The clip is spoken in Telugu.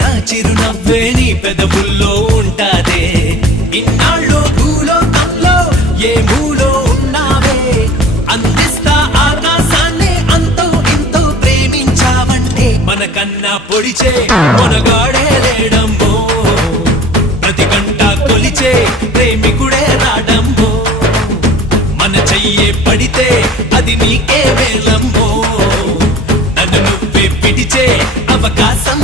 నా చిరునవ్వే నీ పెదవుల్లో ఉంటాదే ఇన్నాళ్ళు భూలోకంలో ఏ మూలో ఉన్నావే అందిస్తా ఆకాశాన్ని అంతో ఇంతో ప్రేమించావంటే మనకన్నా పొడిచే మనగాడే లేడమ్మో ప్రతి గంట కొలిచే ప్రేమికుడే రాడమ్మో మన చెయ్యే పడితే అది నీకే వేలమ్మో నన్ను నువ్వే పిడిచే అవకాశం